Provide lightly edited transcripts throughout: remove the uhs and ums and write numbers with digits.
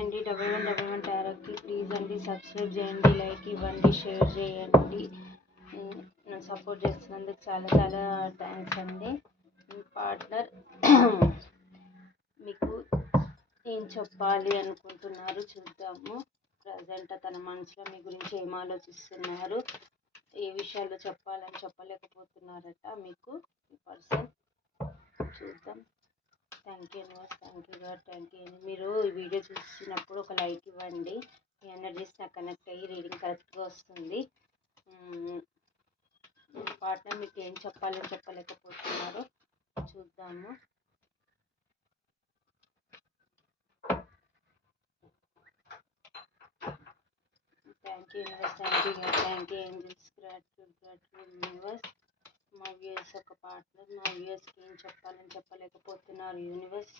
అండి. 1111 టారోకి ప్లీజ్ అండి సబ్స్క్రైబ్ చేయండి, లైక్ ఇవ్వండి, షేర్ చేయండి. నన్ను సపోర్ట్ చేస్తున్నందుకు చాలా చాలా థ్యాంక్స్ అండి. మీ పార్ట్నర్ మీకు ఏం చెప్పాలి అనుకుంటున్నారు చూద్దాము. ప్రజెంట్ తన మనసులో మీ గురించి ఏం ఆలోచిస్తున్నారు, ఏ విషయాలు చెప్పాలని చెప్పలేకపోతున్నారట మీకు మీ పర్సన్. చూద్దాం. Thank you universe, thank you God, thank you. మీరు ఈ వీడియో చూసినప్పుడు ఒక లైక్ ఇవ్వండి. మీ ఎనర్జీస్ నాకు కనెక్ట్ అయ్యి రీడింగ్ కరెక్ట్గా వస్తుంది. మీ పార్ట్నర్ మీకు ఏం చెప్పాలని చెప్పలేకపోతున్నారో చూద్దాము. Thank you universe, thank you God, thank you angels, gratitude universe. మా వ్యూయర్స్ ఒక పార్ట్నర్ మా వ్యూయర్స్కి ఏం చెప్పాలని చెప్పలేకపోతున్నారు యూనివర్స్.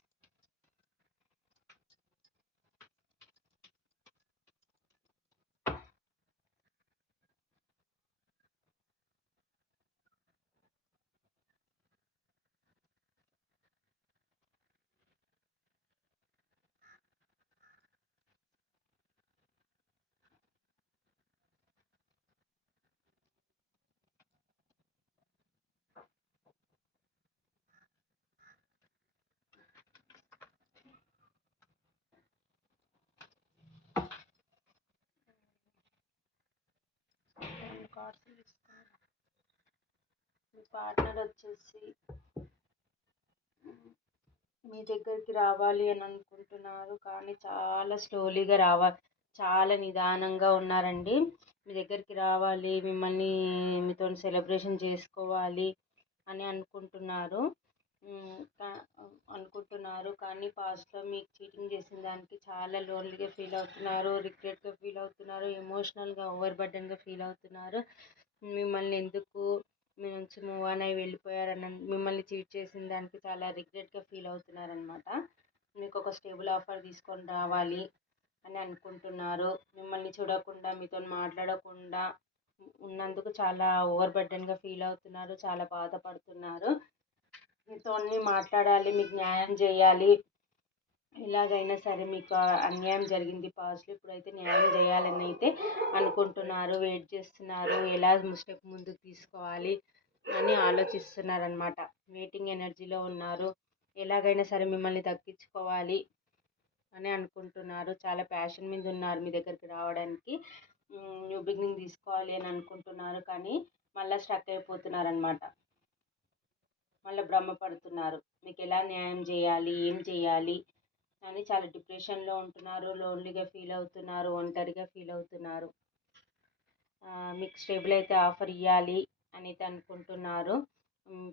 మీ పార్ట్నర్ వచ్చేసి మీ దగ్గరికి రావాలి అని అనుకుంటున్నారు, కానీ చాలా స్లోలీగా చాలా నిదానంగా ఉన్నారండి. మీ దగ్గరికి రావాలి, మిమ్మల్ని మీతో సెలబ్రేషన్ చేసుకోవాలి అని అనుకుంటున్నారు కానీ పాస్ట్లో మీకు చీటింగ్ చేసిన దానికి చాలా లోన్లీగా ఫీల్ అవుతున్నారు, రిగ్రెట్గా ఫీల్ అవుతున్నారు, ఎమోషనల్గా ఓవర్ బర్డెన్గా ఫీల్ అవుతున్నారు. మిమ్మల్ని ఎందుకు మీ నుంచి మూవ్ ఆన్ అయి వెళ్ళిపోయారని, మిమ్మల్ని చీట్ చేసిన దానికి చాలా రిగ్రెట్గా ఫీల్ అవుతున్నారనమాట. మీకు ఒక స్టేబుల్ ఆఫర్ తీసుకొని రావాలి అని అనుకుంటున్నారు. మిమ్మల్ని చూడకుండా మీతో మాట్లాడకుండా ఉన్నందుకు చాలా ఓవర్ బర్డెన్గా ఫీల్ అవుతున్నారు, చాలా బాధపడుతున్నారు. మీతో మాట్లాడాలి, మీకు న్యాయం చేయాలి, ఎలాగైనా సరే మీకు అన్యాయం జరిగింది పాస్ట్లో, ఇప్పుడైతే న్యాయం చేయాలని అయితే అనుకుంటున్నారు, వెయిట్ చేస్తున్నారు, ఎలా స్టెప్ ముందుకు తీసుకోవాలి అని ఆలోచిస్తున్నారనమాట. వెయిటింగ్ ఎనర్జీలో ఉన్నారు, ఎలాగైనా సరే మిమ్మల్ని తగ్గించుకోవాలి అని అనుకుంటున్నారు. చాలా ప్యాషన్ మీద ఉన్నారు మీ దగ్గరికి రావడానికి, న్యూ బిగినింగ్ తీసుకోవాలి అని అనుకుంటున్నారు, కానీ మళ్ళీ స్ట్రక్ అయిపోతున్నారనమాట. మళ్ళీ భ్రమపడుతున్నారు, మీకు ఎలా న్యాయం చేయాలి, ఏం చేయాలి అని చాలా డిప్రెషన్లో ఉంటున్నారు, లోన్లీగా ఫీల్ అవుతున్నారు, ఒంటరిగా ఫీల్ అవుతున్నారు. మీకు స్టేబుల్ అయితే ఆఫర్ ఇవ్వాలి అని అయితే అనుకుంటున్నారు.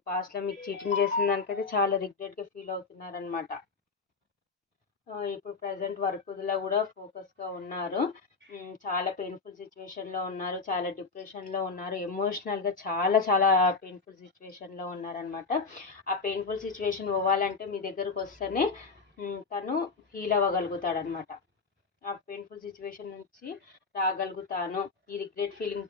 పాస్ట్లో మీకు చీటింగ్ చేసిన దానికైతే చాలా రిగ్రెట్గా ఫీల్ అవుతున్నారనమాట. ఇప్పుడు ప్రజెంట్ వర్క్లో కూడా ఫోకస్గా ఉన్నారు, చాలా పెయిన్ఫుల్ సిచ్యువేషన్లో ఉన్నారు, చాలా డిప్రెషన్లో ఉన్నారు, ఎమోషనల్గా చాలా చాలా పెయిన్ఫుల్ సిచ్యువేషన్లో ఉన్నారనమాట. ఆ పెయిన్ఫుల్ సిచ్యువేషన్ పోవాలంటే మీ దగ్గరకు వస్తేనే తను హీల్ అవ్వగలుగుతాడనమాట. ఆ పెయిన్ఫుల్ సిచ్యువేషన్ నుంచి రాగలుగుతాను, ఈ రిగ్రెట్ ఫీలింగ్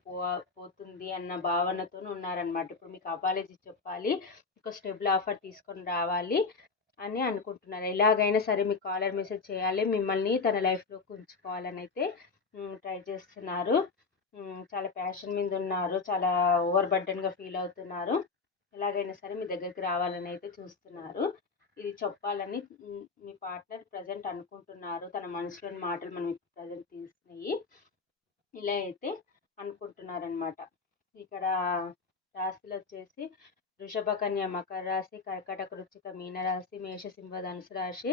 పోతుంది అన్న భావనతో ఉన్నారనమాట. ఇప్పుడు మీకు అపాలజీ చెప్పాలి, ఒక స్టెబుల్ ఆఫర్ తీసుకొని రావాలి అని అనుకుంటున్నారు. ఎలాగైనా సరే మీకు కాలర్ మెసేజ్ చేయాలి, మిమ్మల్ని తన లైఫ్లోకి ఉంచుకోవాలని అయితే ట్రై చేస్తున్నారు. చాలా ప్యాషన్ మీద ఉన్నారు, చాలా ఓవర్ బర్డెన్గా ఫీల్ అవుతున్నారు, ఎలాగైనా సరే మీ దగ్గరికి రావాలని అయితే చూస్తున్నారు. ఇది చెప్పాలని మీ పార్ట్నర్ ప్రజెంట్ అనుకుంటున్నారు. తన మనసులోని మాటలు మనం ప్రజెంట్ తీసినాయి, ఇలా అయితే అనుకుంటున్నారనమాట. ఇక్కడ రాశులు వచ్చేసి వృషభ, కన్య, మకర రాశి, కర్కాటక, వృశ్చిక, మీన రాశి, మేష, సింహ, ధనుసు రాశి,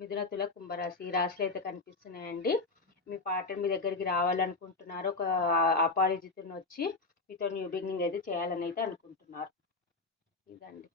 మిథున, తుల, కుంభరాశి, ఈ రాశులు అయితే కనిపిస్తున్నాయండి. మీ పార్ట్నర్ మీ దగ్గరికి రావాలనుకుంటున్నారు, ఒక అపాలజీతో వచ్చి మీతో న్యూ బిగినింగ్ అయితే చేయాలని అయితే అనుకుంటున్నారు. ఇదండి.